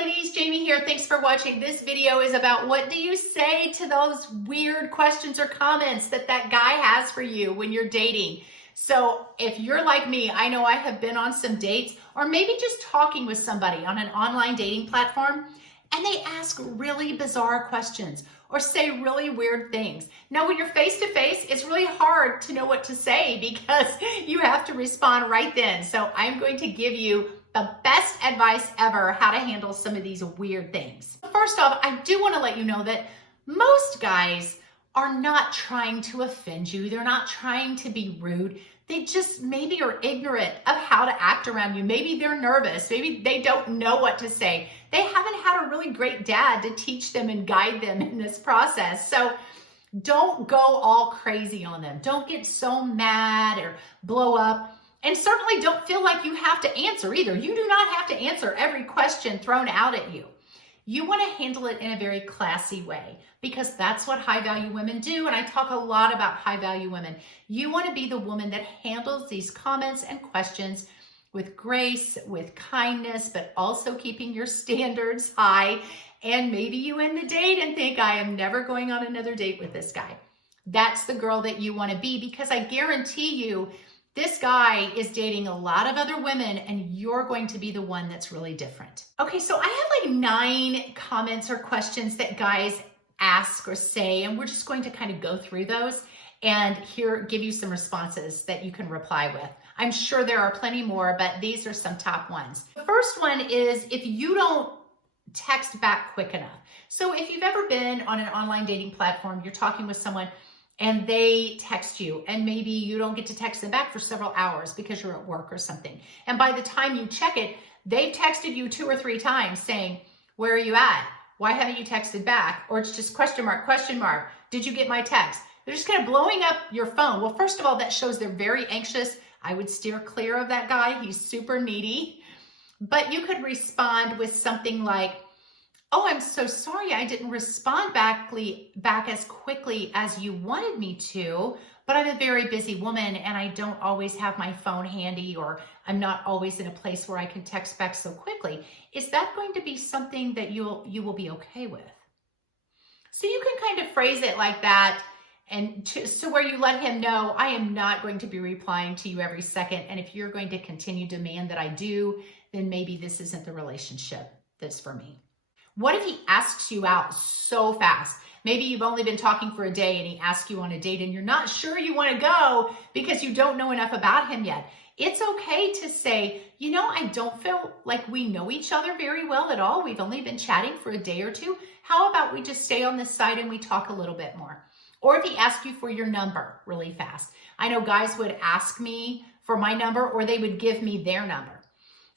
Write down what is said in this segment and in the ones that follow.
ladies, Jamie here. Thanks for watching. This video is about what do you say to those weird questions or comments that guy has for you when you're dating. So if you're like me, I know I have been on some dates or maybe just talking with somebody on an online dating platform and they ask really bizarre questions or say really weird things. Now, when you're face to face, it's really hard to know what to say because you have to respond right then. So I'm going to give you the best advice ever how to handle some of these weird things. First off, I do want to let you know that most guys are not trying to offend you. They're not trying to be rude. They just maybe are ignorant of how to act around you. Maybe they're nervous. Maybe they don't know what to say. They haven't had a really great dad to teach them and guide them in this process. So don't go all crazy on them. Don't get so mad or blow up. And certainly don't feel like you have to answer either. You do not have to answer every question thrown out at you. You want to handle it in a very classy way because that's what high value women do. And I talk a lot about high value women. You want to be the woman that handles these comments and questions with grace, with kindness, but also keeping your standards high. And maybe you end the date and think, I am never going on another date with this guy. That's the girl that you want to be because I guarantee you, this guy is dating a lot of other women and you're going to be the one that's really different. Okay, so I have like 9 comments or questions that guys ask or say, and we're just going to kind of go through those and give you some responses that you can reply with. I'm sure there are plenty more, but these are some top ones. The first one is if you don't text back quick enough. So if you've ever been on an online dating platform, you're talking with someone and they text you and maybe you don't get to text them back for several hours because you're at work or something. And by the time you check it, they've texted you 2 or 3 times saying, where are you at? Why haven't you texted back? Or it's just question mark, question mark. Did you get my text? They're just kind of blowing up your phone. Well, first of all, that shows they're very anxious. I would steer clear of that guy. He's super needy. But you could respond with something like, oh, I'm so sorry I didn't respond back as quickly as you wanted me to, but I'm a very busy woman and I don't always have my phone handy or I'm not always in a place where I can text back so quickly. Is that going to be something that you will be okay with? So you can kind of phrase it like that and so where you let him know, I am not going to be replying to you every second. And if you're going to continue to demand that I do, then maybe this isn't the relationship that's for me. What if he asks you out so fast? Maybe you've only been talking for a day and he asks you on a date and you're not sure you want to go because you don't know enough about him yet. It's okay to say, you know, I don't feel like we know each other very well at all. We've only been chatting for a day or two. How about we just stay on this side and we talk a little bit more? Or if he asks you for your number really fast. I know guys would ask me for my number or they would give me their number.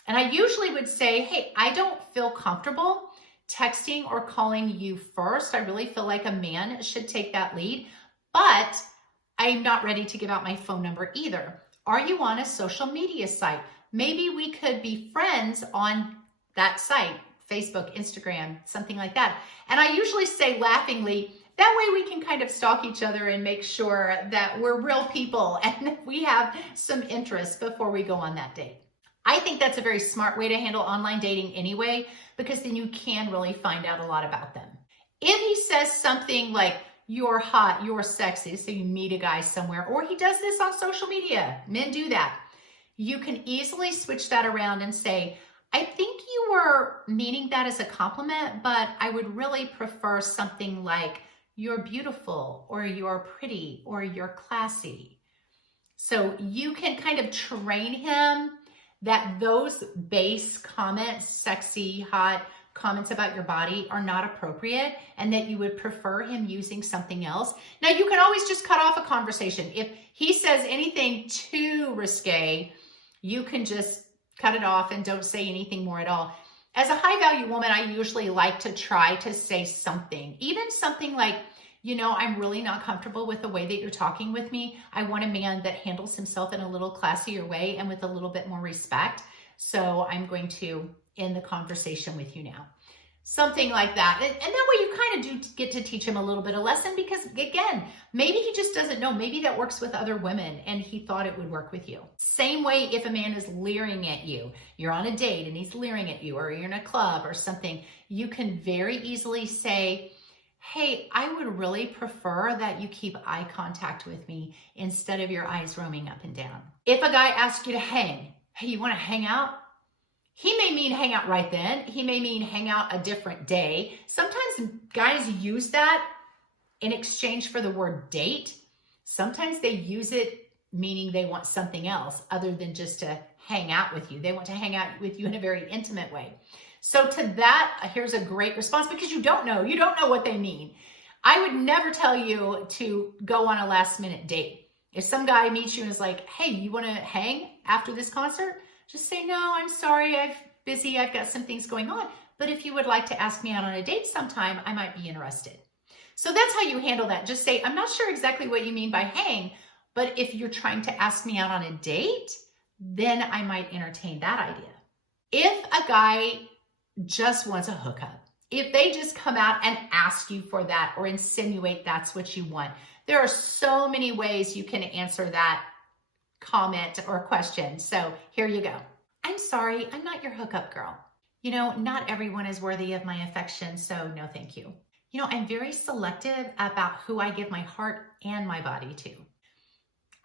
And I usually would say, hey, I don't feel comfortable texting or calling you first. I really feel like a man should take that lead, but I'm not ready to give out my phone number either. Are you on a social media site? Maybe we could be friends on that site, Facebook, Instagram, something like that. And I usually say laughingly, that way we can kind of stalk each other and make sure that we're real people and that we have some interest before we go on that date. I think that's a very smart way to handle online dating anyway, because then you can really find out a lot about them. If he says something like, you're hot, you're sexy, so you meet a guy somewhere, or he does this on social media, men do that, you can easily switch that around and say, I think you were meaning that as a compliment, but I would really prefer something like, you're beautiful, or you're pretty, or you're classy. So you can kind of train him that those base comments, sexy, hot comments about your body are not appropriate and that you would prefer him using something else. Now, you can always just cut off a conversation. If he says anything too risque, you can just cut it off and don't say anything more at all. As a high value woman, I usually like to try to say something, even something like, you know, I'm really not comfortable with the way that you're talking with me. I want a man that handles himself in a little classier way and with a little bit more respect. So I'm going to end the conversation with you now. Something like that. And that way you kind of do get to teach him a little bit of lesson because, again, maybe he just doesn't know. Maybe that works with other women and he thought it would work with you. Same way if a man is leering at you, you're on a date and he's leering at you, or you're in a club or something, you can very easily say, hey, I would really prefer that you keep eye contact with me instead of your eyes roaming up and down. If a guy asks you to hang, hey, you want to hang out? He may mean hang out right then. He may mean hang out a different day. Sometimes guys use that in exchange for the word date. Sometimes they use it meaning they want something else other than just to hang out with you. They want to hang out with you in a very intimate way. So to that, here's a great response because you don't know what they mean. I would never tell you to go on a last minute date. If some guy meets you and is like, hey, you want to hang after this concert? Just say, no, I'm sorry, I'm busy, I've got some things going on. But if you would like to ask me out on a date sometime, I might be interested. So that's how you handle that. Just say, I'm not sure exactly what you mean by hang, but if you're trying to ask me out on a date, then I might entertain that idea. If a guy just wants a hookup, if they just come out and ask you for that or insinuate that's what you want, there are so many ways you can answer that comment or question. So here you go. I'm sorry, I'm not your hookup girl. Not everyone is worthy of my affection, so no thank you. I'm very selective about who I give my heart and my body to.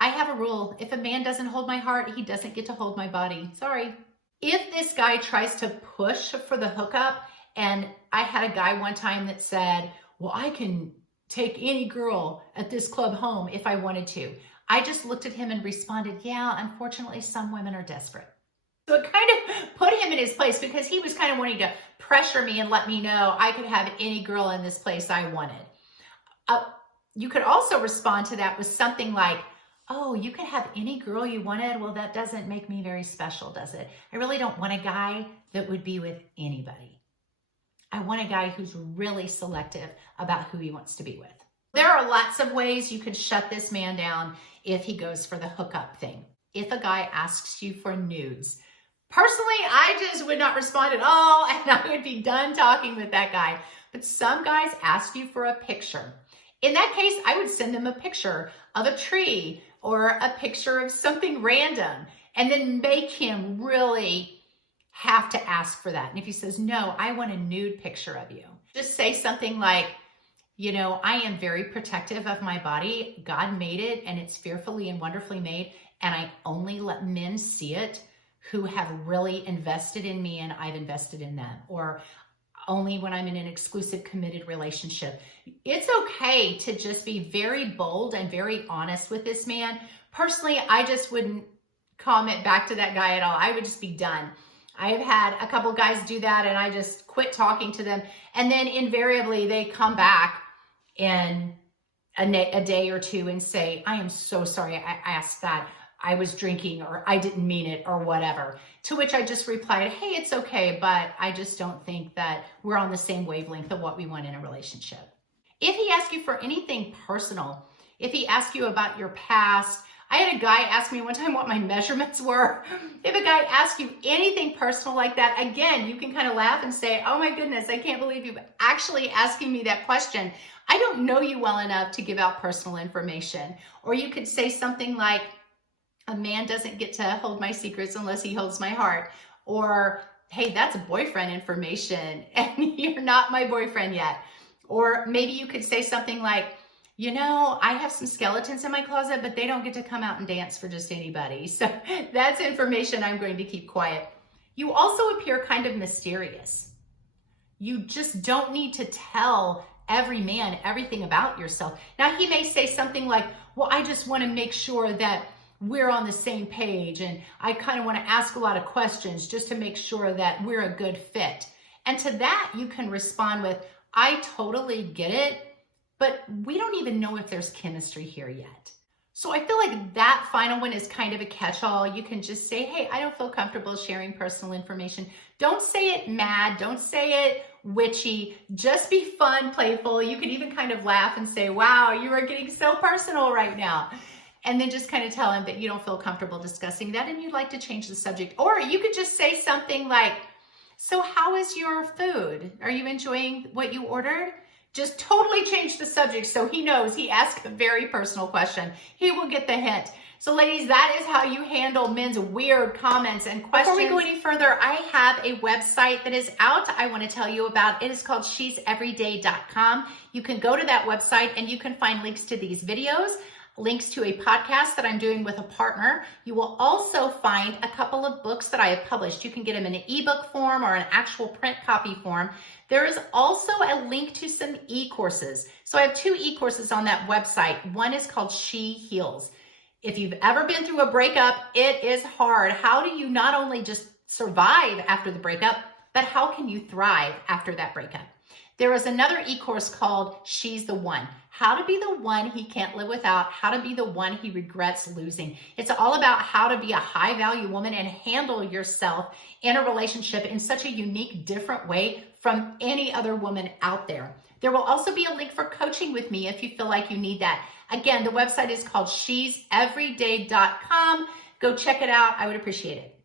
I have a rule. If a man doesn't hold my heart, he doesn't get to hold my body. Sorry. If this guy tries to push for the hookup, and I had a guy one time that said, well, I can take any girl at this club home if I wanted to. I just looked at him and responded, yeah, unfortunately, some women are desperate. So it kind of put him in his place because he was kind of wanting to pressure me and let me know I could have any girl in this place I wanted. You could also respond to that with something like, oh, you could have any girl you wanted? Well, that doesn't make me very special, does it? I really don't want a guy that would be with anybody. I want a guy who's really selective about who he wants to be with. There are lots of ways you can shut this man down if he goes for the hookup thing. If a guy asks you for nudes, personally, I just would not respond at all and I would be done talking with that guy. But some guys ask you for a picture. In that case, I would send them a picture of a tree or a picture of something random and then make him really have to ask for that. And if he says, no, I want a nude picture of you, just say something like, I am very protective of my body. God made it and it's fearfully and wonderfully made. And I only let men see it who have really invested in me and I've invested in them. Or only when I'm in an exclusive committed relationship. It's okay to just be very bold and very honest with this man. Personally, I just wouldn't comment back to that guy at all. I would just be done. I've had a couple guys do that and I just quit talking to them. And then invariably they come back in a day or two and say, I am so sorry I asked that. I was drinking or I didn't mean it or whatever. To which I just replied, hey, it's okay, but I just don't think that we're on the same wavelength of what we want in a relationship. If he asks you for anything personal, if he asks you about your past, I had a guy ask me one time what my measurements were. If a guy asks you anything personal like that, again, you can kind of laugh and say, oh my goodness, I can't believe you actually asking me that question. I don't know you well enough to give out personal information. Or you could say something like, a man doesn't get to hold my secrets unless he holds my heart. Or, hey, that's boyfriend information and you're not my boyfriend yet. Or maybe you could say something like, I have some skeletons in my closet, but they don't get to come out and dance for just anybody. So that's information I'm going to keep quiet. You also appear kind of mysterious. You just don't need to tell every man everything about yourself. Now, he may say something like, well, I just want to make sure that we're on the same page and I kind of want to ask a lot of questions just to make sure that we're a good fit. And to that, you can respond with, I totally get it, but we don't even know if there's chemistry here yet. So I feel like that final one is kind of a catch-all. You can just say, hey, I don't feel comfortable sharing personal information. Don't say it mad. Don't say it witchy. Just be fun, playful. You could even kind of laugh and say, wow, you are getting so personal right now. And then just kind of tell him that you don't feel comfortable discussing that and you'd like to change the subject. Or you could just say something like, So how is your food? Are you enjoying what you ordered? Just totally change the subject so he knows he asked a very personal question. He will get the hint. So ladies, that is how you handle men's weird comments and questions. Before we go any further, I have a website that is out I want to tell you about. It is called she'severyday.com. You can go to that website and you can find links to these videos, links to a podcast that I'm doing with a partner. You will also find a couple of books that I have published. You can get them in an ebook form or an actual print copy form. There is also a link to some e-courses. So I have 2 e-courses on that website. One is called She Heals. If you've ever been through a breakup, it is hard. How do you not only just survive after the breakup, but how can you thrive after that breakup? There is another e-course called She's the One. How to be the one he can't live without, how to be the one he regrets losing. It's all about how to be a high value woman and handle yourself in a relationship in such a unique, different way from any other woman out there. There will also be a link for coaching with me if you feel like you need that. Again, the website is called she'severyday.com. Go check it out. I would appreciate it.